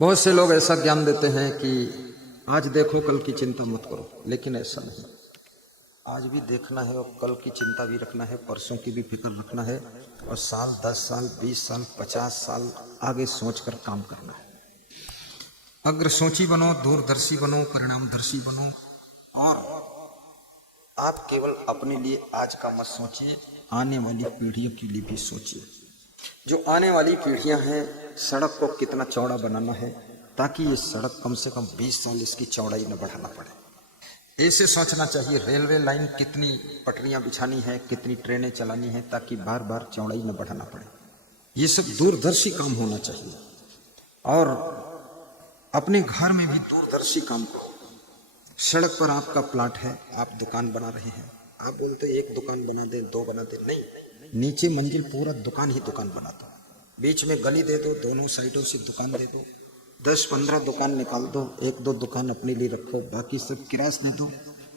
बहुत से लोग ऐसा ज्ञान देते हैं कि आज देखो कल की चिंता मत करो, लेकिन ऐसा नहीं। आज भी देखना है और कल की चिंता भी रखना है, परसों की भी फिक्र रखना है और साल 10 साल 20 साल 50 साल आगे सोचकर काम करना है। अग्रसोची बनो, दूरदर्शी बनो, परिणामदर्शी बनो और आप केवल अपने लिए आज का मत सोचिए, आने वाली पीढ़ियों के लिए भी सोचिए। जो आने वाली पीढ़ियां हैं, सड़क को कितना चौड़ा बनाना है ताकि ये सड़क कम से कम 20 साल इसकी चौड़ाई न बढ़ाना पड़े। ऐसे सोचना चाहिए। रेलवे लाइन कितनी पटरियां बिछानी है, कितनी ट्रेनें चलानी है ताकि बार बार चौड़ाई न बढ़ाना पड़े। ये सब दूरदर्शी काम होना चाहिए। और अपने घर में भी दूरदर्शी काम करो। सड़क पर आपका प्लाट है, आप दुकान बना रहे हैं, आप बोलते एक दुकान बना दे, दो बना दे, नहीं, नीचे मंजिल पूरा दुकान ही दुकान बना दो, बीच में गली दे दो, दोनों साइडों से दुकान दे दो, 10-15 दुकान निकाल दो, 1-2 दुकान अपने लिए रखो, बाकी सब किराए दे दो।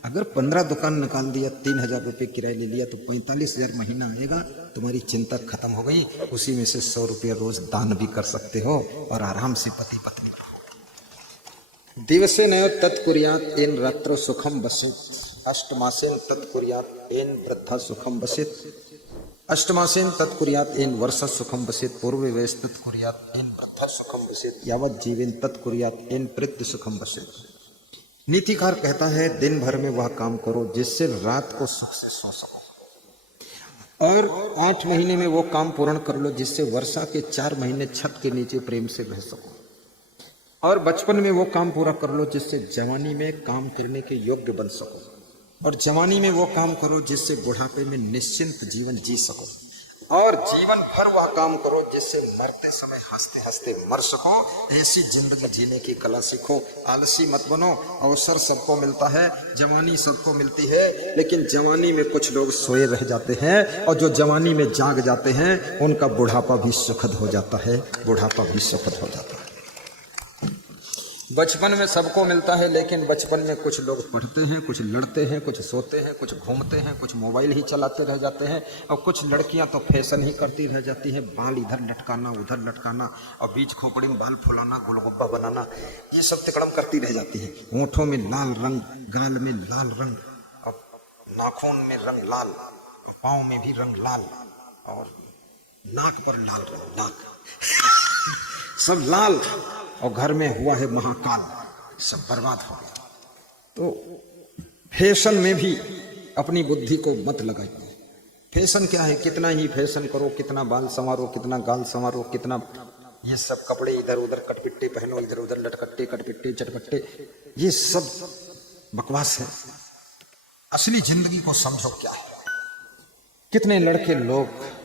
अगर 15 दुकान निकाल दिया, 3,000 रुपये किराया ले लिया तो 45,000 महीना आएगा। तुम्हारी चिंता खत्म हो गई। उसी में से 100 रुपया रोज दान भी कर सकते हो और आराम से पति पत्नी। दिवसे नयो तत्कुर्यात एन रात्रो सुखम बसित, अष्टमासेन तत्कुर्यात एन वृद्धा सुखम बसित, अष्टमासेन तत्कुर्यात एन वर्षा सुखम बसित, पूर्वे वयस तत्कुर्यात एन वृद्धा सुखम बसित, यावत जीवेन तत्कुर्यात एन प्रीत्य सुखम बसित। नीतिकार कहता है दिन भर में वह काम करो जिससे रात को सुख से सो सको, और 8 महीने में वो काम पूर्ण कर लो जिससे वर्षा के 4 महीने छत के नीचे प्रेम से रह सको, और बचपन में वो काम पूरा कर लो जिससे जवानी में काम करने के योग्य बन सको, और जवानी में वो काम करो जिससे बुढ़ापे में निश्चिंत जीवन जी सको, और जीवन भर वह काम करो जिससे मरते समय हंसते हंसते मर सको। ऐसी जिंदगी जीने की कला सीखो। आलसी मत बनो। अवसर सबको मिलता है, जवानी सबको मिलती है, लेकिन जवानी में कुछ लोग सोए रह जाते हैं और जो जवानी में जाग जाते हैं उनका बुढ़ापा भी सुखद हो जाता है, बुढ़ापा भी सुखद हो जाता है। बचपन में सबको मिलता है, लेकिन बचपन में कुछ लोग पढ़ते हैं, कुछ लड़ते हैं, कुछ सोते हैं, कुछ घूमते हैं, कुछ मोबाइल ही चलाते रह जाते हैं, और कुछ लड़कियां तो फैशन ही करती रह जाती है, बाल इधर लटकाना उधर लटकाना और बीच खोपड़ी में बाल फुलाना, गुलगुब्बा बनाना, ये सब तिकड़म करती रह जाती है। होठों में लाल रंग, गाल में लाल रंग, और नाखून में रंग लाल, और पाँव में भी रंग लाल, और नाक पर लाल रंग, नाक सब लाल, और घर में हुआ है महाकाल, सब बर्बाद हो गया। तो फैशन में भी अपनी बुद्धि को मत लगाइए। फैशन क्या है? कितना ही फैशन करो, कितना बाल संवारो, कितना गाल संवारो, कितना ये सब कपड़े इधर उधर कटपिट्टे पहनो, इधर उधर लटकट्टे कटपिट्टे चटपट्टे, ये सब बकवास है। असली जिंदगी को समझो क्या है। कितने लड़के लोग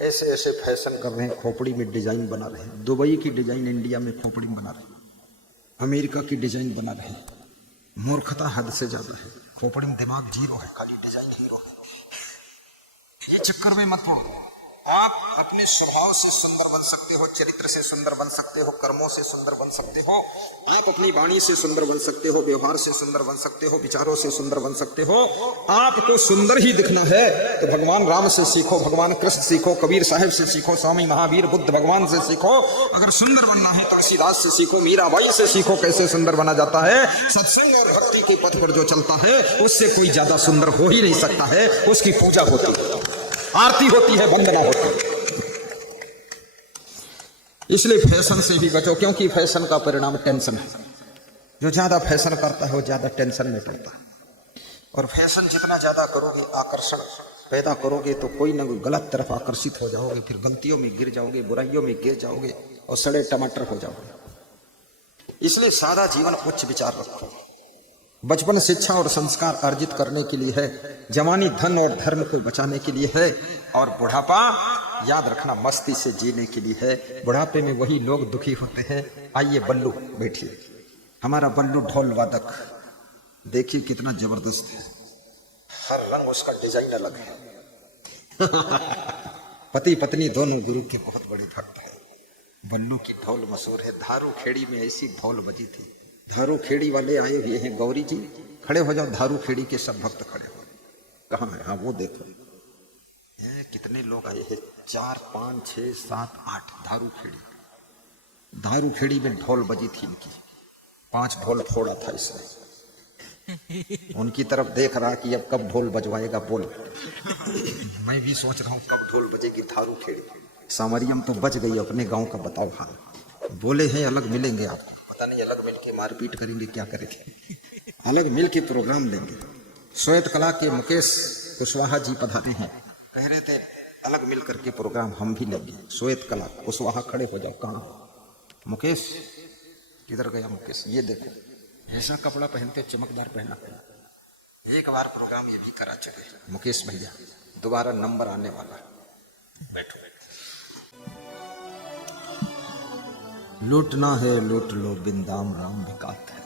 ऐसे ऐसे फैशन कर रहे हैं, खोपड़ी में डिजाइन बना रहे हैं। दुबई की डिजाइन इंडिया में खोपड़ी में बना रहे हैं, अमेरिका की डिजाइन बना रहे हैं। मूर्खता हद से ज्यादा है। खोपड़ी में दिमाग जीरो है, खाली डिजाइन हीरो है। ये चक्कर में मत पड़ो। आप अपने स्वभाव से सुंदर बन सकते हो, चरित्र से सुंदर बन सकते हो, कर्मों से सुंदर बन सकते हो, आप अपनी वाणी से सुंदर बन सकते हो, व्यवहार से सुंदर बन सकते हो, विचारों से सुंदर बन सकते हो। आपको सुंदर ही दिखना है तो भगवान राम से सीखो, भगवान कृष्ण सीखो, कबीर साहब से सीखो, स्वामी महावीर बुद्ध भगवान से सीखो। अगर सुंदर बनना है तो तुलसीदास से सीखो, मीराबाई से सीखो कैसे सुंदर बना जाता है। सत्संग और भक्ति के पथ पर जो चलता है उससे कोई ज्यादा सुंदर हो ही नहीं सकता है। उसकी पूजा होती है, आरती होती है, वंदना होती है। इसलिए फैशन से भी बचो, क्योंकि फैशन का परिणाम टेंशन है। जो ज्यादा फैशन करता है वो ज्यादा टेंशन में पड़ता है। और फैशन जितना ज्यादा करोगे, आकर्षण पैदा करोगे, तो कोई ना कोई गलत तरफ आकर्षित हो जाओगे, फिर गलतियों में गिर जाओगे, बुराइयों में गिर जाओगे और सड़े टमाटर हो जाओगे। इसलिए सादा जीवन, उच्च विचार रखो। बचपन शिक्षा और संस्कार अर्जित करने के लिए है, जवानी धन और धर्म को बचाने के लिए है, और बुढ़ापा याद रखना मस्ती से जीने के लिए है। बुढ़ापे में वही लोग दुखी होते हैं। आइए बल्लू बैठिए। हमारा बल्लू ढोल वादक देखिए कितना जबरदस्त है, हर रंग उसका डिजाइन अलग है। पति पत्नी दोनों गुरु के बहुत बड़े भक्त है। बल्लू की ढोल मशहूर है। धारू खेड़ी में ऐसी ढोल बजी थी। धारू खेड़ी वाले आए हुए हैं। गौरी जी खड़े हो जाओ, धारू खेड़ी के सब भक्त खड़े हो। कहाँ है? हाँ वो देखो, कितने लोग आए हैं, 4 5 6 7 8 धारू खेड़ी। दारू खेड़ी में ढोल बजी थी इनकी, 5 ढोल फोड़ा था इसने। उनकी तरफ देख रहा कि अब कब ढोल बजवाएगा बोल। मैं भी सोच रहा हूँ कब ढोल बजेगी दारू खेड़ी। सामरियम तो बच गई, अपने गांव का बताओ हाल। बोले हैं अलग मिलेंगे आपको, पता नहीं अलग मिल के मारपीट करेंगे क्या करेंगे, अलग मिल के प्रोग्राम लेंगे। श्वेत कला के मुकेश कुशवाहा जी पधारे हैं, कह रहे थे अलग मिल करके प्रोग्राम हम भी लेंगे। श्वेत कला कुशवाहा खड़े हो जाओ, कहाँ मुकेश, किधर गया मुकेश? ये देखो ऐसा कपड़ा पहनते चमकदार पहना पहना। एक बार प्रोग्राम ये भी करा चुके मुकेश भैया, दोबारा नंबर आने वाला। बैठो लूटना है लूट लो बिंदाम राम विकात है,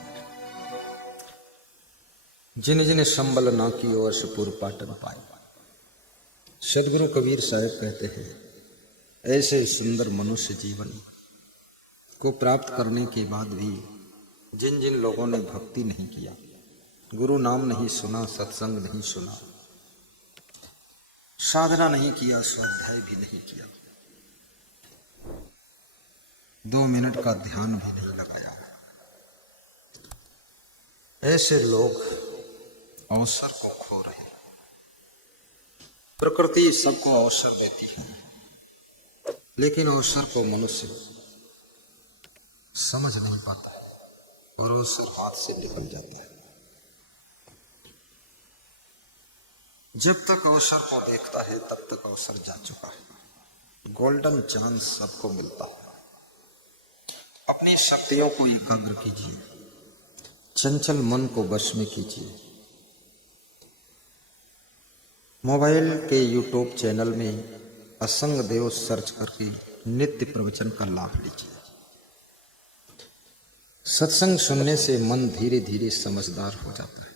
जिन जिन संबल ना की वर्षपुर पाटन पाए। सदगुरु कबीर साहब कहते हैं ऐसे सुंदर मनुष्य जीवन को प्राप्त करने के बाद भी जिन जिन लोगों ने भक्ति नहीं किया, गुरु नाम नहीं सुना, सत्संग नहीं सुना, साधना नहीं किया, स्वाध्याय भी नहीं किया, 2 मिनट का ध्यान भी नहीं लगाया, ऐसे लोग अवसर को खो रहे हैं। प्रकृति सबको अवसर देती है, लेकिन अवसर को मनुष्य समझ नहीं पाता है और अवसर हाथ से निकल जाता है। जब तक अवसर को देखता है तब तक अवसर जा चुका है। गोल्डन चांस सबको मिलता है। अपनी शक्तियों को एकाग्र कीजिए, चंचल मन को वश में कीजिए। मोबाइल के यूट्यूब चैनल में असंग देव सर्च करके नित्य प्रवचन का लाभ लीजिए। सत्संग सुनने से मन धीरे धीरे समझदार हो जाता है।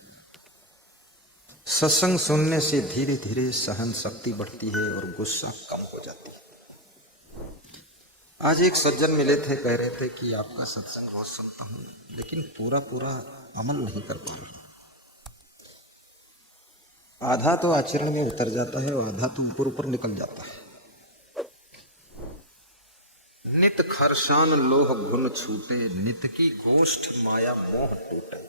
सत्संग सुनने से धीरे धीरे सहन शक्ति बढ़ती है और गुस्सा कम हो जाती है। आज एक सज्जन मिले थे, कह रहे थे कि आपका सत्संग रोज सुनता हूँ लेकिन पूरा अमल नहीं कर पा रहा। आधा तो आचरण में उतर जाता है और आधा तो ऊपर निकल जाता है। नित खरसान लोह गुण छूटे, नित की गोष्ठ माया मोह टूटे।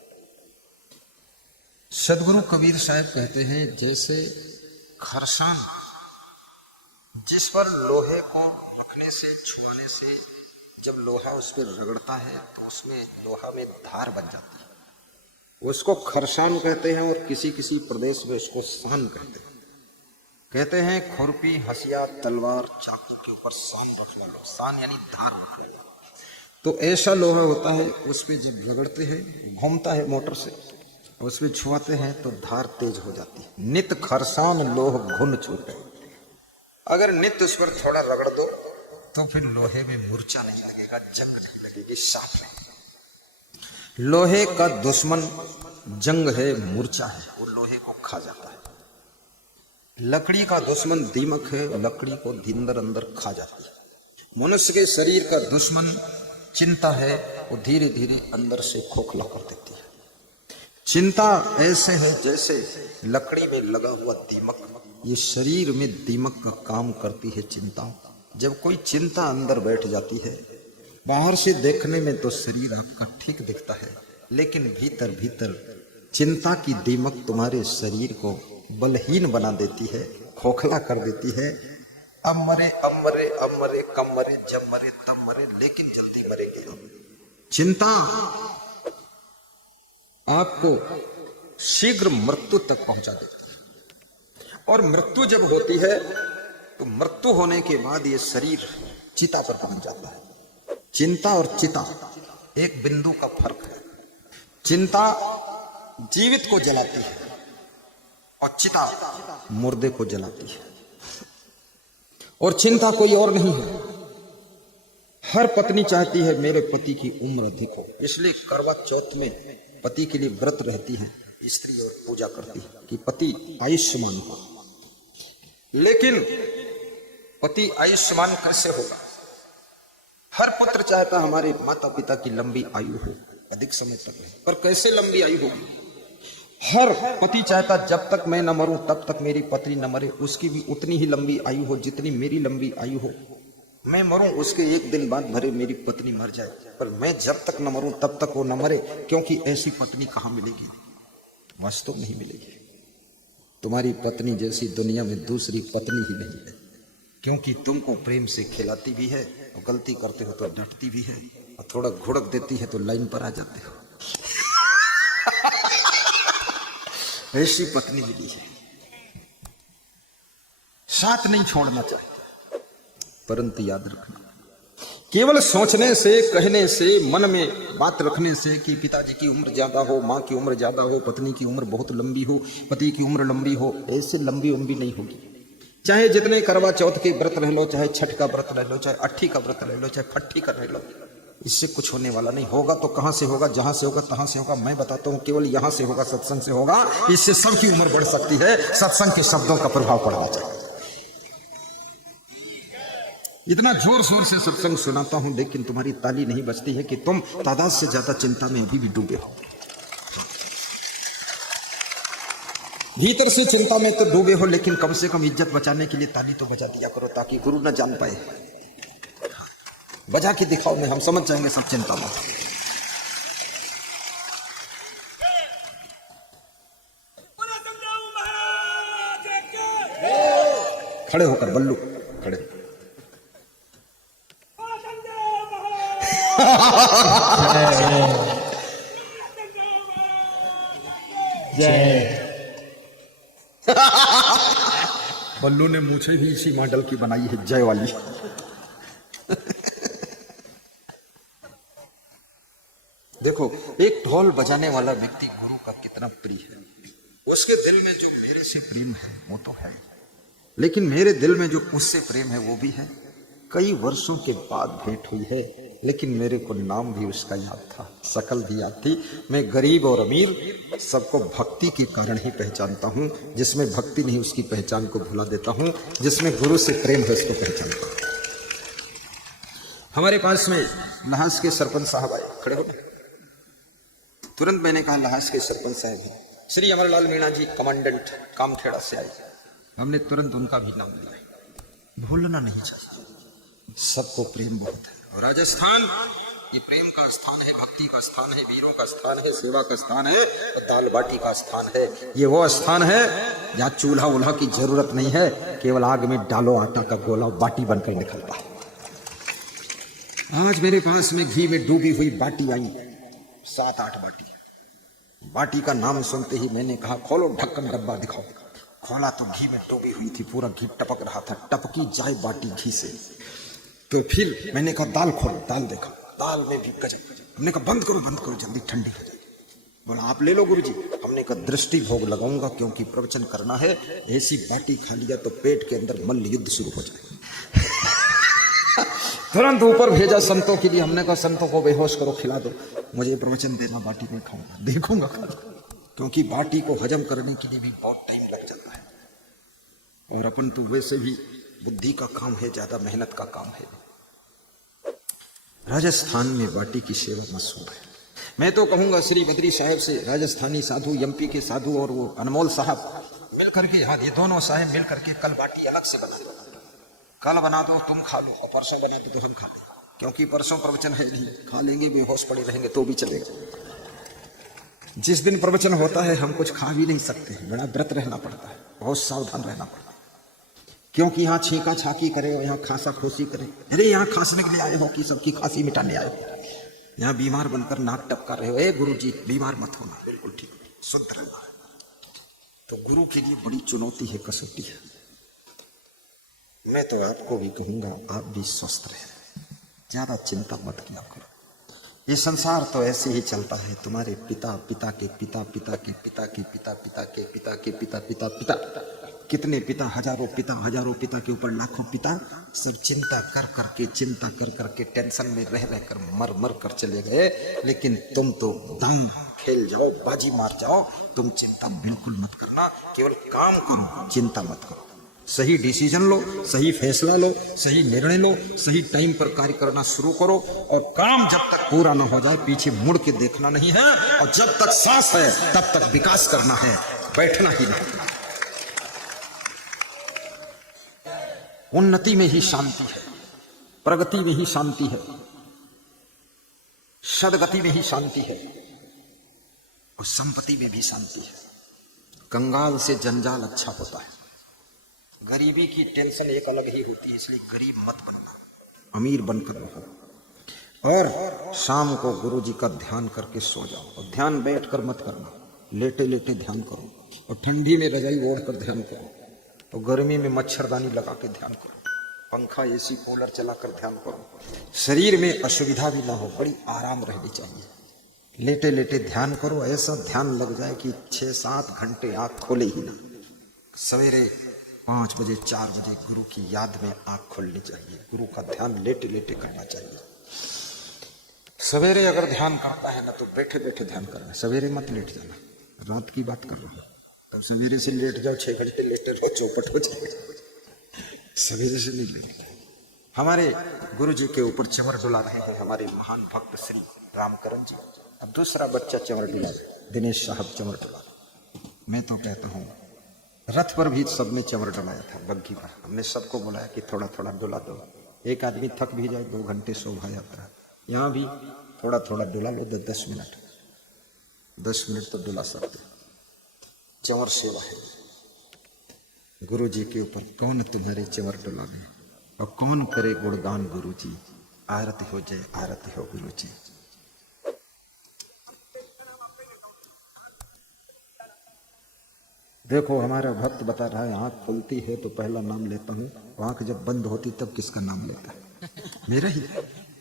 सदगुरु कबीर साहब कहते हैं जैसे खरसान, जिस पर लोहे को रखने से, छुआने से जब लोहा उस पर रगड़ता है तो उसमें लोहा में धार बन जाती है, उसको खरसान कहते हैं। और किसी किसी प्रदेश में इसको सान कहते हैं। कहते हैं खुरपी, हसिया, तलवार, चाकू के ऊपर सान रखना लो। सान यानी धार रखना लो। तो ऐसा लोहा होता है, उस पर जब रगड़ते हैं, घूमता है मोटर से, उस पर छुआते हैं तो धार तेज हो जाती है। नित खरसान लोह घुन छूटे। अगर नित उस पर थोड़ा रगड़ दो तो फिर लोहे में मूर्छा नहीं लगेगा, जंग नहीं लगेगी, साफ नहीं। लोहे का दुश्मन जंग है, मूर्छा है, वो लोहे को खा जाता है। लकड़ी का दुश्मन दीमक है, लकड़ी को अंदर अंदर खा जाती है। मनुष्य के शरीर का दुश्मन चिंता है, वो धीरे धीरे अंदर से खोखला कर देती है। चिंता ऐसे है जैसे लकड़ी में लगा हुआ दीमक, ये शरीर में दीमक का काम करती है चिंता। जब कोई चिंता अंदर बैठ जाती है, बाहर से देखने में तो शरीर आपका ठीक दिखता है, लेकिन भीतर भीतर चिंता की दीमक तुम्हारे शरीर को बलहीन बना देती है, खोखला कर देती है। अब मरे, अब मरे, अब मरे, कब मरे, जब मरे तब मरे, लेकिन जल्दी मरेंगे हम। चिंता आपको शीघ्र मृत्यु तक पहुंचा देती है। और मृत्यु जब होती है तो मृत्यु होने के बाद ये शरीर चिता पर पहुंच जाता है। चिंता और चिता एक बिंदु का फर्क है। चिंता जीवित को जलाती है और चिता मुर्दे को जलाती है। और चिंता कोई और नहीं है। हर पत्नी चाहती है मेरे पति की उम्र अधिक हो, इसलिए करवा चौथ में पति के लिए व्रत रहती है स्त्री और पूजा करती है कि पति आयुष्मान हो। लेकिन पति आयुष्मान कैसे होगा? हर पुत्र चाहता हमारे माता पिता की लंबी आयु हो, अधिक समय तक रहे, पर कैसे लंबी आयु होगी? हर पति चाहता जब तक मैं न मरूं तब तक मेरी पत्नी न मरे, उसकी भी उतनी ही लंबी आयु हो जितनी मेरी लंबी आयु हो। मैं मरूं उसके एक दिन बाद भरे मेरी पत्नी मर जाए, पर मैं जब तक न मरूं तब तक वो न मरे, क्योंकि ऐसी पत्नी कहां मिलेगी, वास्तव नहीं मिलेगी। तुम्हारी पत्नी जैसी दुनिया में दूसरी पत्नी ही नहीं है, क्योंकि तुमको प्रेम से खिलाती भी है और गलती करते हो तो डांटती भी है, और थोड़ा घुड़क देती है तो लाइन पर आ जाते हो। ऐसी पत्नी मिली है। साथ नहीं छोड़ना चाहिए, परंतु याद रखना, केवल सोचने से, कहने से, मन में बात रखने से कि पिताजी की उम्र ज्यादा हो, माँ की उम्र ज्यादा हो, पत्नी की उम्र बहुत लंबी हो, पति की उम्र लंबी हो, ऐसे लंबी उम्र नहीं होगी। चाहे जितने करवा चौथ के व्रत रह लो, चाहे छठ का व्रत रह लो, चाहे अट्ठी का व्रत रह लो, चाहे फट्ठी का रह लो, इससे कुछ होने वाला नहीं। होगा तो कहां से होगा, जहां से होगा तहां से होगा। मैं बताता हूं, केवल यहां से होगा, सत्संग से होगा। इससे सबकी उम्र बढ़ सकती है, सत्संग के शब्दों का प्रभाव पड़ना चाहिए। इतना जोर शोर से सत्संग सुनाता हूं, लेकिन तुम्हारी ताली नहीं बजती है कि तुम तादाद से ज्यादा चिंता में अभी भी डूबे हो। भीतर से चिंता में तो डूबे हो, लेकिन कम से कम इज्जत बचाने के लिए ताली तो बजा दिया करो, ताकि गुरु न जान पाए। बजा के दिखाओ, में हम समझ जाएंगे सब चिंता में। खड़े होकर बल्लू खड़े। जय। बल्लू ने मुझे भी इसी मॉडल की बनाई है, जय वाली। देखो, एक ढोल बजाने वाला व्यक्ति गुरु का कितना प्रिय है। उसके दिल में जो मेरे से प्रेम है वो तो है, लेकिन मेरे दिल में जो उससे प्रेम है वो भी है। कई वर्षों के बाद भेंट हुई है, लेकिन मेरे को नाम भी उसका याद था, शकल भी याद थी। मैं गरीब और अमीर सबको भक्ति के कारण ही पहचानता हूँ। जिसमें भक्ति नहीं उसकी पहचान को भुला देता हूँ, जिसमें गुरु से प्रेम है उसको पहचानता हूँ। हमारे पास में लहास के सरपंच साहब आए, खड़े हो गए। तुरंत मैंने कहा, लहास के सरपंच साहब हैं श्री अमरलाल मीणा जी, कमांडेंट कामखेड़ा से आए। हमने तुरंत उनका भी नाम लिया। भूलना नहीं चाहिए, सबको प्रेम बहुत है। और राजस्थान ये प्रेम का स्थान है, भक्ति का स्थान है, वीरों का स्थान है, सेवा का स्थान है, और दाल बाटी का स्थान है। ये वो स्थान है जहाँ चूल्हा उल्हा की जरूरत नहीं है, केवल आग में डालो आटा का गोला, बाटी बनकर निकलता है। आज मेरे पास में घी में डूबी हुई बाटी आई, 7-8 बाटी। बाटी का नाम सुनते ही मैंने कहा, खोलो ढक्कन, डब्बा दिखाओ। खोला तो घी में डूबी हुई थी, पूरा घी टपक रहा था, टपकी जाए बाटी घी से। तो फिर मैंने कहा, दाल खोलो, दाल देखा, दाल में भी गजब। हमने कहा, बंद करो जल्दी, ठंडी हो जाएगी। बोला, आप ले लो गुरुजी। हमने कहा, दृष्टि भोग लगाऊंगा, क्योंकि प्रवचन करना है। ऐसी बाटी खा लिया तो पेट के अंदर मल्ल युद्ध शुरू हो जाए। तुरंत ऊपर भेजा संतों के लिए। हमने कहा, संतों को बेहोश करो, खिला दो, मुझे प्रवचन देना, बाटी नहीं खाऊंगा, देखूंगा, क्योंकि बाटी को हजम करने के लिए भी बहुत टाइम लग जाता है। और अपन तो वैसे भी बुद्धि का काम है, ज्यादा मेहनत का काम है। राजस्थान में बाटी की सेवा मशहूर है। मैं तो कहूंगा, श्री बद्री साहब से राजस्थानी साधु, एमपी के साधु और वो अनमोल साहब मिलकर के, हाँ, ये दोनों साहब मिलकर के कल बाटी अलग से बना दो। कल बना दो, तुम खा लो, और परसों बना दो तो हम खा लेंगे, क्योंकि परसों प्रवचन है नहीं। खा लेंगे, बेहोश पड़े रहेंगे तो भी चलेगा। जिस दिन प्रवचन होता है हम कुछ खा भी नहीं सकते, बड़ा व्रत रहना पड़ता है, बहुत सावधान रहना पड़ता है, क्योंकि यहाँ छींका छाकी करे और यहाँ खांसा खोसी करे। अरे यहाँ खांसने के लिए आए हो कि सबकी खांसी मिटाने आए हो? यहाँ बीमार बनकर नाक टपका रहे हो। ए गुरु जी, बीमार मत होना, बिल्कुल ठीक, शुद्ध रहना है। तो गुरु के लिए बड़ी चुनौती है, कसौटी है। मैं तो आपको भी कहूंगा, आप भी स्वस्थ रहें, ज्यादा चिंता मत किया करो। ये संसार तो ऐसे ही चलता है। तुम्हारे पिता, पिता के पिता, पिता के पिता के पिता, पिता के पिता के पिता, पिता पिता, कितने पिता, हजारों पिता के ऊपर लाखों पिता, सब चिंता कर करके टेंशन में रह कर मर कर चले गए। लेकिन तुम तो दंग खेल जाओ, बाजी मार जाओ। तुम चिंता बिल्कुल मत करना, केवल काम करो, चिंता मत करो। सही डिसीजन लो, सही फैसला लो, सही निर्णय लो, सही टाइम पर कार्य करना शुरू करो। और काम जब तक पूरा न हो जाए पीछे मुड़ के देखना नहीं है। और जब तक सांस है तब तक विकास करना है, बैठना ही नहीं। उन्नति में ही शांति है। प्रगति में ही शांति है, सदगति में ही शांति है, और संपत्ति में भी शांति है। कंगाल से जंजाल अच्छा होता है। गरीबी की टेंशन एक अलग ही होती है, इसलिए गरीब मत बनना, अमीर बनकर रहो। और शाम को गुरु जी का ध्यान करके सो जाओ। और ध्यान बैठ कर मत करना, लेटे लेटे ध्यान करो। और ठंडी में रजाई ओढ़ कर ध्यान करो, और गर्मी में मच्छरदानी लगा के ध्यान करो, पंखा एसी कूलर चलाकर ध्यान करो। शरीर में असुविधा भी ना हो, बड़ी आराम रहनी चाहिए। लेटे लेटे ध्यान करो, ऐसा ध्यान लग जाए कि 6-7 घंटे आँख खोले ही ना। सवेरे 5 बजे 4 बजे गुरु की याद में आँख खोलनी चाहिए। गुरु का ध्यान लेटे लेटे करना चाहिए। सवेरे अगर ध्यान करता है ना तो बैठे बैठे ध्यान करना। सवेरे मत लेट जाना, रात की बात कर रहा हूँ। तब सवेरे से लेट जाओ, 6 घंटे लेटे रहो, चौपट हो जाएगा। सवेरे से नहीं लेटना। हमारे गुरु जी के ऊपर चंवर डुला रहे हैं हमारे महान भक्त श्री रामकरण जी। अब दूसरा बच्चा चंवर डुला, दिनेश साहब चंवर डुला। मैं तो कहता हूँ रथ पर भी सबने चंवर डुलाया था, बग्घी पर। हमने सबको बुलाया कि थोड़ा थोड़ा डुला दो। एक आदमी थक भी जाए, 2 घंटे शोभा यात्रा, यहाँ भी थोड़ा थोड़ा डुला लो। 10 मिनट 10 मिनट तो डुला सकते। चंवर सेवा है। गुरु जी के ऊपर कौन तुम्हारे चंवर डुलावे, और कौन करे गुणगान गुरु जी। आरती हो जय आरती हो गुरु जी। देखो हमारा भक्त बता रहा है, आंख खुलती है तो पहला नाम लेता हूँ, आंख जब बंद होती तब किसका नाम लेता है? मेरा ही।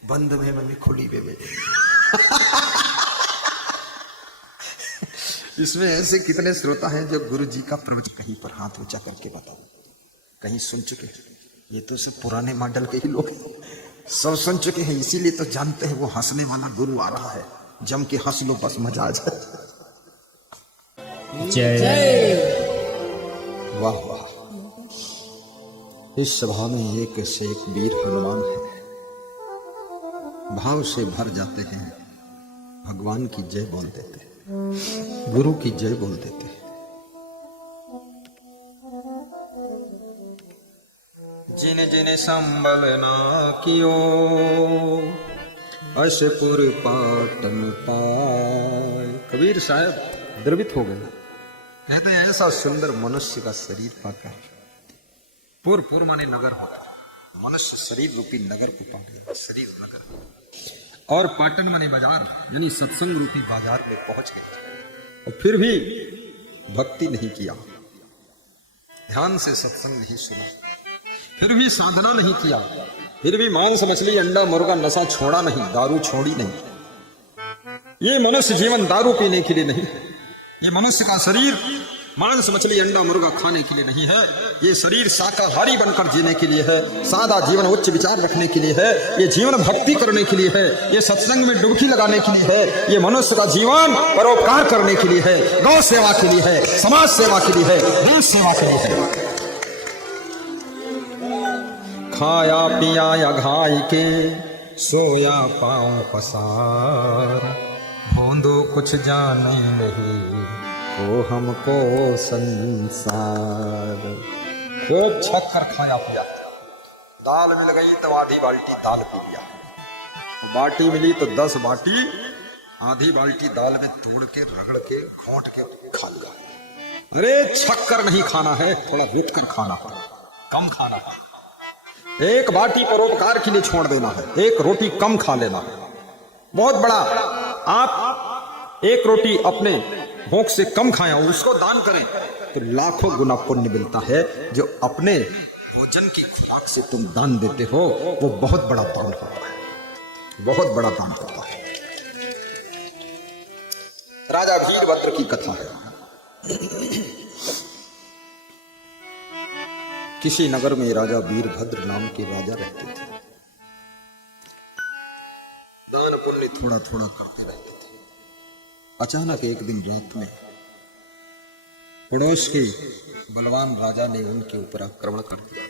बंद में मम्मी, खुली में मेरी। इसमें ऐसे कितने श्रोता हैं जो गुरु जी का प्रवचन कहीं पर हाथ ऊंचा करके बताओ, कहीं सुन चुके हैं? ये तो सब पुराने मॉडल के ही लोग हैं, सब सुन चुके हैं, इसीलिए तो जानते हैं वो हंसने वाला गुरु आ रहा है। जम के हंस लो, बस मजा आ जाए। जय वाह वाह। इस सभा में एक से एक वीर हनुमान है, भाव से भर जाते हैं, भगवान की जय बोल देते हैं, गुरु की जय बोल देते हैं। जिने जिने संबल ना कियो, अशपुर पाटन पाए। कबीर साहब द्रवित हो गए। कहते हैं ऐसा सुंदर मनुष्य का शरीर पाकर, पुर माने नगर होता है, मनुष्य शरीर रूपी नगर को पा गया, शरीर नगर। और पाटन माने बाजार, यानी सत्संग रूपी बाजार में पहुंच गए। और फिर भी भक्ति नहीं किया, ध्यान से सत्संग नहीं सुना, फिर भी साधना नहीं किया, फिर भी मांस मछली अंडा मुर्गा नशा छोड़ा नहीं, दारू छोड़ी नहीं। ये मनुष्य जीवन दारू पीने के लिए नहीं, ये मनुष्य का शरीर मांस मछली अंडा मुर्गा खाने के लिए नहीं है। ये शरीर शाकाहारी बनकर जीने के लिए है, सादा जीवन उच्च विचार रखने के लिए है, ये जीवन भक्ति करने के लिए है, ये सत्संग में डुबकी लगाने के लिए है, ये मनुष्य का जीवन परोपकार करने के लिए है, गौ सेवा के लिए है, समाज सेवा के लिए है, देश सेवा के लिए है। खाया पिया या घाई के, सोया पाँव पसार, भोंदो कुछ जाने नहीं को हमको संसार। खूब छक कर खाया पिया, दाल मिल गई तो आधी बाल्टी दाल पी लिया, बाटी मिली तो 10 बाटी आधी बाल्टी दाल में तोड़ के रगड़ के घोंट के खा लिया। अरे छक कर नहीं खाना है, थोड़ा रुक कर खाना है, कम खाना है। एक बाटी परोपकार के लिए छोड़ देना है, एक रोटी कम खा लेना है। बहुत बड़ा, आप एक रोटी अपने भूख से कम खाया उसको दान करें तो लाखों गुना पुण्य मिलता है। जो अपने भोजन की खुराक से तुम दान देते हो वो बहुत बड़ा दान होता है, बहुत बड़ा दान होता है। राजा वीरभद्र की कथा है। किसी नगर में राजा वीरभद्र नाम के राजा रहते थे। दान पुण्य थोड़ा थोड़ा करते रहते थे। अचानक एक दिन रात में पड़ोस के बलवान राजा ने उनके ऊपर आक्रमण कर दिया।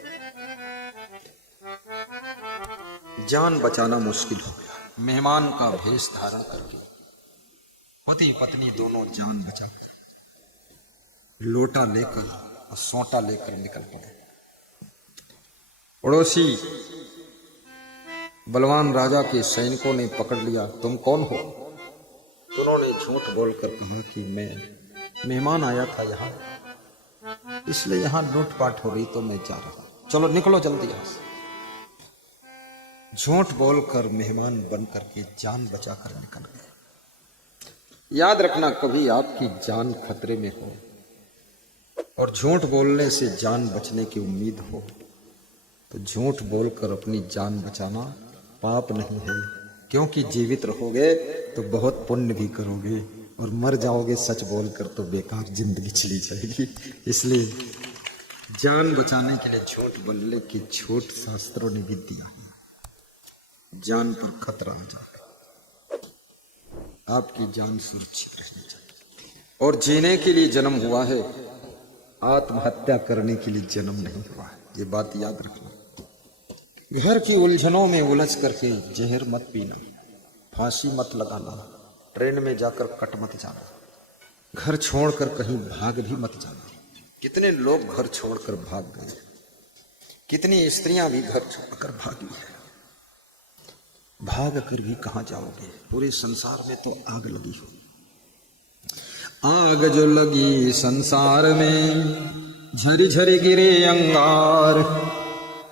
जान बचाना मुश्किल हो गया। मेहमान का भेष धारण करके पति पत्नी दोनों जान बचा लोटा लेकर और सोंटा लेकर निकल पड़े। पड़ोसी बलवान राजा के सैनिकों ने पकड़ लिया। तुम कौन हो? तो उन्होंने झूठ बोलकर कहा कि मैं मेहमान आया था यहाँ, इसलिए यहाँ लूटपाट हो रही तो मैं जा रहा। चलो निकलो जल्दी यहाँ से। झूठ बोलकर मेहमान बन करके जान बचाकर निकल गए। याद रखना, कभी आपकी जान खतरे में हो और झूठ बोलने से जान बचने की उम्मीद हो तो झूठ बोलकर अपनी जान बचाना पाप नहीं है, क्योंकि जीवित रहोगे तो बहुत पुण्य भी करोगे और मर जाओगे सच बोलकर तो बेकार जिंदगी चली जाएगी। इसलिए जान बचाने के लिए झूठ बोलने की छूट शास्त्रों ने भी दिया है। जान पर खतरा आ जाए, आपकी जान सुरक्षित रहनी चाहिए। और जीने के लिए जन्म हुआ है, आत्महत्या करने के लिए जन्म नहीं हुआ है, ये बात याद रखना। घर की उलझनों में उलझ करके जहर मत पीना, फांसी मत लगाना, ट्रेन में जाकर कट मत जाना, घर छोड़कर कहीं भाग भी मत जाना। कितने लोग घर छोड़कर भाग गए, कितनी स्त्रियां भी घर छोड़कर भागी है। भाग कर भी कहां जाओगे? पूरे संसार में तो आग लगी हो। आग जो लगी संसार में, झरी झरी गिरे अंगार,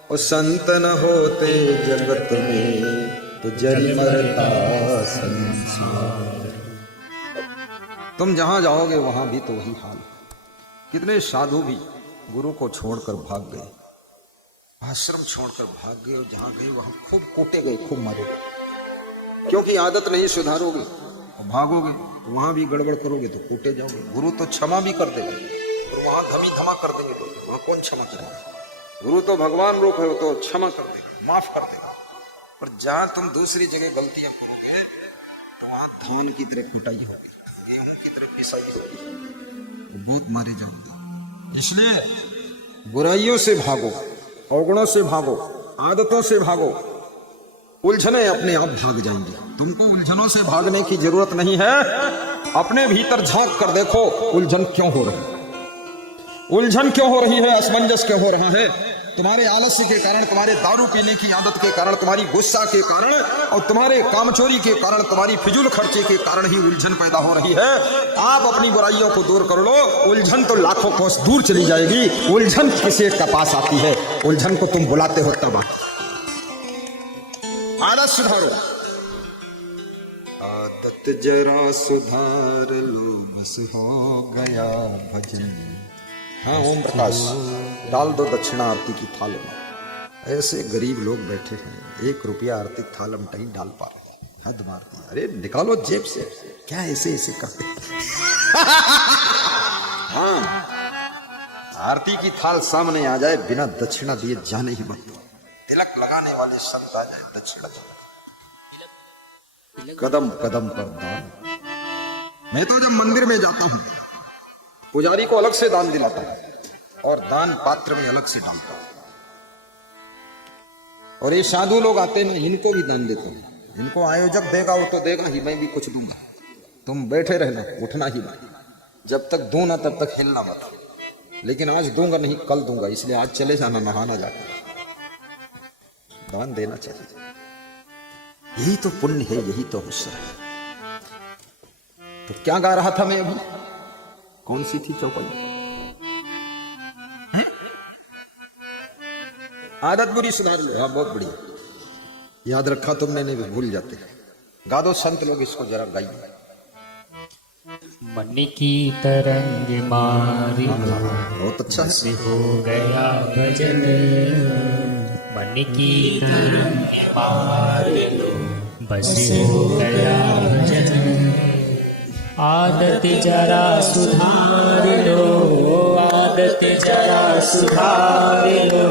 और संत न होते जगत में तो जरी मरता संसार। तुम जहां जाओगे वहां भी तो वही हाल। कितने साधु भी गुरु को छोड़कर भाग गए, आश्रम छोड़कर भाग गए, और जहां गए वहां खूब कोटे गए, खूब मारे, क्योंकि आदत नहीं सुधारोगे और भागोगे तो वहां भी गड़बड़ करोगे तो कोटे जाओगे। गुरु तो क्षमा भी कर देगा, और वहां धमी धमा कर देंगे तो वहां कौन क्षमा करेगा? गुरु तो भगवान रूप है, वो तो क्षमा कर देगा, माफ कर देगा। पर जहां तुम दूसरी जगह गलतियां करोगे तो वहां धान की तरह कुटाई होगी, गेहूं की तरह पिसाई होगी, बहुत मारे जाओगे। इसलिए बुराइयों से भागो, अवगुणों से भागो, आदतों से भागो, उलझने अपने आप भाग जाएंगे। तुमको उलझनों से भागने की जरूरत नहीं है। अपने भीतर झांक कर देखो, उलझन क्यों हो रही, उलझन क्यों हो रही है, असमंजस क्यों हो रहा है? तुम्हारे आलस्य के कारण, तुम्हारे दारू पीने की आदत के कारण, तुम्हारी गुस्सा के कारण और तुम्हारे कामचोरी के कारण, तुम्हारी फिजूल खर्चे के कारण ही उलझन पैदा हो रही है। आप अपनी बुराइयों को दूर कर लो, उलझन तो लाखों कोस दूर चली जाएगी। उलझन किसी का पास आती है, उलझन को तुम बुलाते हो तब आती। आदत सुधारो, आदत जरा सुधार लो, बस हो गया भजन। हाँ ओम प्रकाश, डाल दो दक्षिणा आरती की थाल में। ऐसे गरीब लोग बैठे हैं, 1 रुपया आरती थाल में नहीं डाल पा रहे, हद मार दी। अरे निकालो जेब से, क्या ऐसे ऐसे करते? हाँ, आरती की थाल सामने आ जाए, बिना दक्षिणा दिए जाने ही मत। तिलक लगाने वाले संत आ जाए, दक्षिणा जाए। कदम कदम पर दान। मैं तो जब मंदिर में जाता हूं, पुजारी को अलग से दान दिलाता हूं और दान पात्र में अलग से डालता हूं। और ये साधु लोग आते हैं, इनको भी दान देता हूं। इनको आयोजक देगा वो तो देगा ही, मैं भी कुछ दूंगा। तुम बैठे रहना, उठना ही नहीं। जब तक दूं ना तब तक हिलना मत। लेकिन आज दूंगा नहीं, कल दूंगा, इसलिए आज चले जाना नहाना जाकर। दान देना चाहिए, यही तो पुण्य है, यही तो अवसर है। तो क्या गा रहा था मैं अभी? कौन सी थी चौपाई? आदत बुरी सुधार लो। हाँ बहुत बढ़िया, याद रखा तुमने, नहीं भूल जाते। गा दो संत लोग इसको, जरा गाइए। मन की तरंग मारी बहुत अच्छा है। हो गया भजन, मन की तरंग मार लो, बस हो गया भजन। आदत जरा सुधार लो, आदत जरा सुधार लो,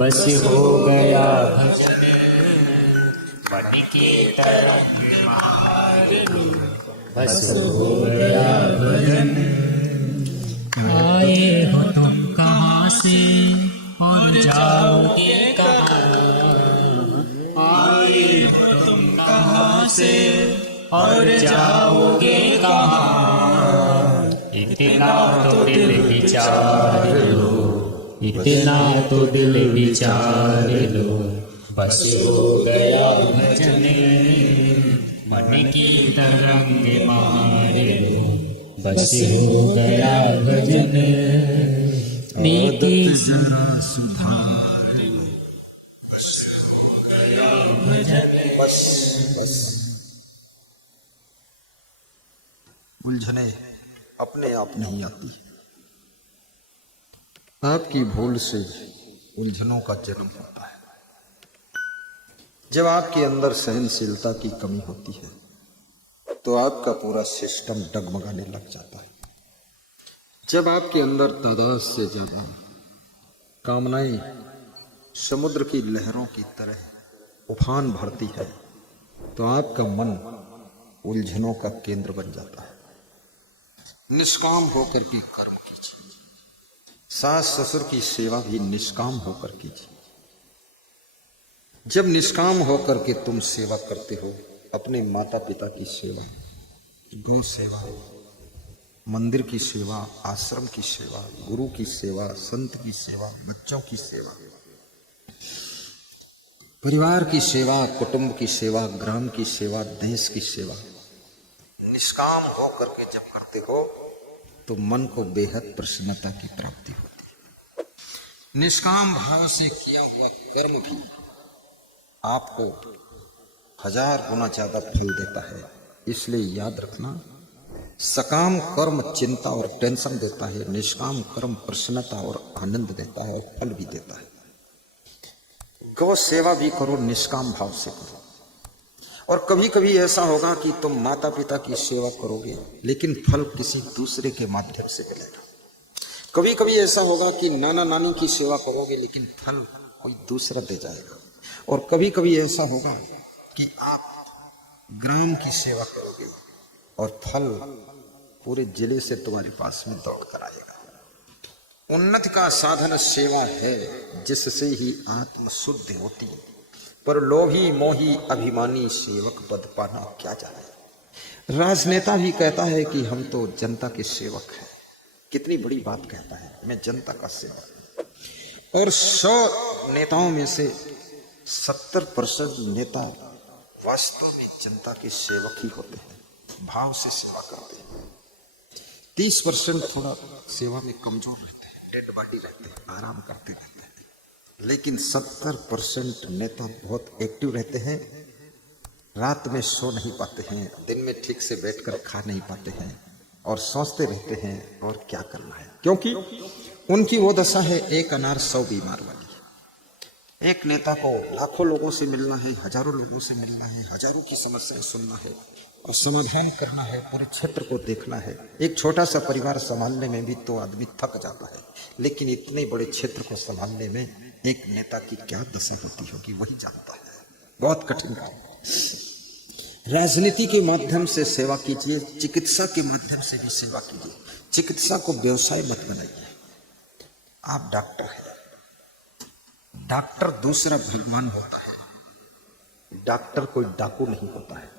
बस हो गया भजन। मन की तरंग मार लो, बस हो गया भजन। आए हो तुम कहाँ से और जाओगे कहाँ? आए हो तुम कहाँ से और जाओगे कहाँ? इतना तो दिल विचार लो, इतना तो दिल विचार लो, बस हो गया भजन मन की तरंग मारे, बस हो गया भजन नीति जरा सुधार, बस हो गया भजन। बस बस उलझने अपने आप नहीं आती, आपकी भूल से उलझनों का जन्म होता है। जब आपके अंदर सहनशीलता की कमी होती है तो आपका पूरा सिस्टम डगमगाने लग जाता है। जब आपके अंदर तादाद से ज्यादा कामनाएं समुद्र की लहरों की तरह उफान भरती है तो आपका मन उलझनों का केंद्र बन जाता है। निष्काम होकर के कर्म कीजिए, सास ससुर की सेवा भी निष्काम होकर कीजिए। जब निष्काम होकर के तुम सेवा करते हो, अपने माता पिता की सेवा, गौ सेवा, मंदिर की सेवा, आश्रम की सेवा, गुरु की सेवा, संत की सेवा, बच्चों की सेवा, परिवार की सेवा, कुटुंब की सेवा, ग्राम की सेवा, देश की सेवा, निष्काम होकर के जब करते हो तो मन को बेहद प्रसन्नता की प्राप्ति होती है। निष्काम भाव से किया हुआ कर्म भी आपको 1000 गुना ज्यादा फल देता है। इसलिए याद रखना, सकाम कर्म चिंता और टेंशन देता है, निष्काम कर्म प्रसन्नता और आनंद देता है और फल भी देता है। गौ सेवा भी करो, निष्काम भाव से करो। और कभी कभी ऐसा होगा कि तुम माता पिता की सेवा करोगे लेकिन फल किसी दूसरे के माध्यम से मिलेगा। कभी कभी ऐसा होगा कि नाना नानी की सेवा करोगे लेकिन फल कोई दूसरा दे जाएगा। और कभी कभी ऐसा होगा कि आप ग्राम की सेवा करोगे और फल पूरे जिले से तुम्हारे पास में दौड़ कर आएगा। उन्नति का साधन सेवा है, जिससे ही आत्म शुद्ध होती है। पर लोभी मोही अभिमानी सेवक पद पाना क्या जाने। राजनेता भी कहता है कि हम तो जनता के सेवक हैं। कितनी बड़ी बात कहता है, मैं जनता का सेवक। और 100 नेताओं में से 70% नेता वास्तव में जनता के सेवक ही होते हैं, भाव से सेवा करते हैं। 30% थोड़ा सेवा में कमजोर रहते हैं, डेड बॉडी रहते हैं, आराम करते रहते हैं। लेकिन 70% नेता बहुत एक्टिव रहते हैं, रात में सो नहीं पाते हैं, दिन में ठीक से बैठकर खा नहीं पाते हैं और सोचते रहते हैं और क्या करना है, क्योंकि उनकी वो दशा है एक अनार 100 बीमार वाली। एक नेता को लाखों लोगों से मिलना है, हजारों लोगों से मिलना है, हजारों की समस्याएं सुनना है और समाधान करना है, पूरे क्षेत्र को देखना है। एक छोटा सा परिवार संभालने में भी तो आदमी थक जाता है, लेकिन इतने बड़े क्षेत्र को संभालने में एक नेता की क्या दशा होती होगी वही जानता है। बहुत कठिन काम। राजनीति के माध्यम से सेवा कीजिए, चिकित्सा के माध्यम से भी सेवा कीजिए। चिकित्सा को व्यवसाय मत बनाइए। आप डॉक्टर हैं, डॉक्टर दूसरा भगवान होता है, डॉक्टर कोई डाकू नहीं होता है।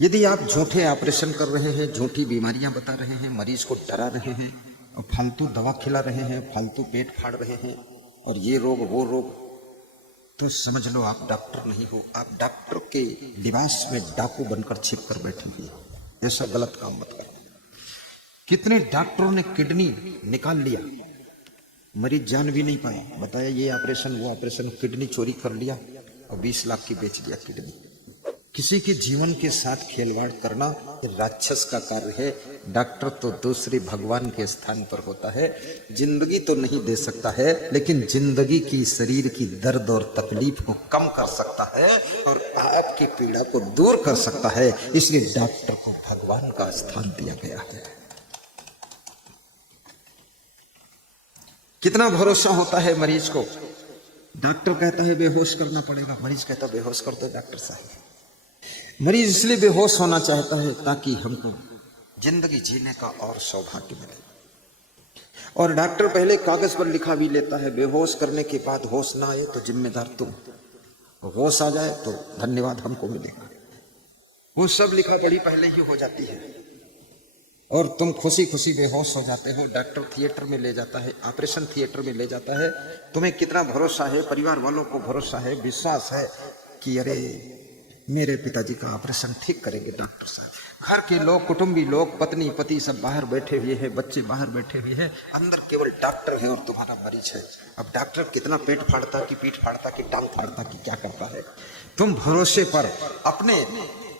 यदि आप झूठे ऑपरेशन कर रहे हैं, झूठी बीमारियां बता रहे हैं, मरीज को डरा रहे हैं और फालतू दवा खिला रहे हैं, फालतू पेट फाड़ रहे हैं और ये रोग वो रोग, तो समझ लो आप डॉक्टर नहीं हो। आप डॉक्टर के लिबास में डाकू बनकर छिप कर बैठे हैं। ऐसा गलत काम मत करो। कितने डॉक्टरों ने किडनी निकाल लिया, मरीज जान भी नहीं पाया, बताया ये ऑपरेशन वो ऑपरेशन, किडनी चोरी कर लिया और 20 लाख की बेच दिया किडनी। किसी के जीवन के साथ खिलवाड़ करना राक्षस का कार्य है। डॉक्टर तो दूसरे भगवान के स्थान पर होता है। जिंदगी तो नहीं दे सकता है, लेकिन जिंदगी की शरीर की दर्द और तकलीफ को कम कर सकता है और आपकी पीड़ा को दूर कर सकता है। इसलिए डॉक्टर को भगवान का स्थान दिया गया है। कितना भरोसा होता है मरीज को। डॉक्टर कहता है बेहोश करना पड़ेगा, मरीज कहता है बेहोश कर दो डॉक्टर साहब। मरीज इसलिए बेहोश होना चाहता है ताकि हमको जिंदगी जीने का और सौभाग्य मिले। और डॉक्टर पहले कागज पर लिखा भी लेता है, बेहोश करने के बाद होश ना आए तो जिम्मेदार तुम, होश आ जाए तो धन्यवाद हमको मिलेगा। वो सब लिखा पढ़ी पहले ही हो जाती है और तुम खुशी खुशी बेहोश हो जाते हो, डॉक्टर थिएटर में ले जाता है, ऑपरेशन थिएटर में ले जाता है, तुम्हें कितना भरोसा है, परिवार वालों को भरोसा है, विश्वास है कि अरे मेरे पिताजी का ऑपरेशन ठीक करेंगे डॉक्टर साहब। घर के लोग, कुटुंबी लोग, पत्नी पति सब बाहर बैठे हुए हैं, बच्चे बाहर बैठे हुए हैं, अंदर केवल डॉक्टर है और तुम्हारा मरीज है। अब डॉक्टर कितना पेट फाड़ता कि पीठ फाड़ता कि टांग फाड़ता कि क्या करता है, तुम भरोसे पर अपने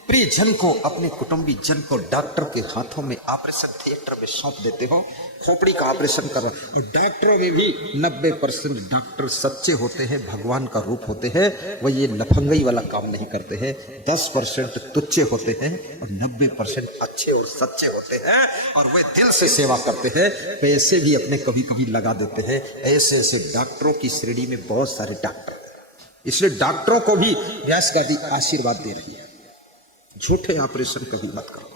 प्रिय जन को, अपने कुटुंबी जन को डॉक्टर के हाथों में ऑपरेशन थिएटर में सौंप देते हो, खोपड़ी का ऑपरेशन कर रहे हो। डॉक्टरों में भी 90% डॉक्टर सच्चे होते हैं, भगवान का रूप होते हैं, वो ये लफंगई वाला काम नहीं करते हैं। 10% तुच्चे होते हैं और 90% अच्छे और सच्चे होते हैं और वे दिल से सेवा करते हैं, पैसे भी अपने कभी कभी लगा देते हैं। ऐसे ऐसे डॉक्टरों की श्रेणी में बहुत सारे डॉक्टर, इसलिए डॉक्टरों को भी व्यास गादी आशीर्वाद दे रही है, झूठे ऑपरेशन कभी मत करो।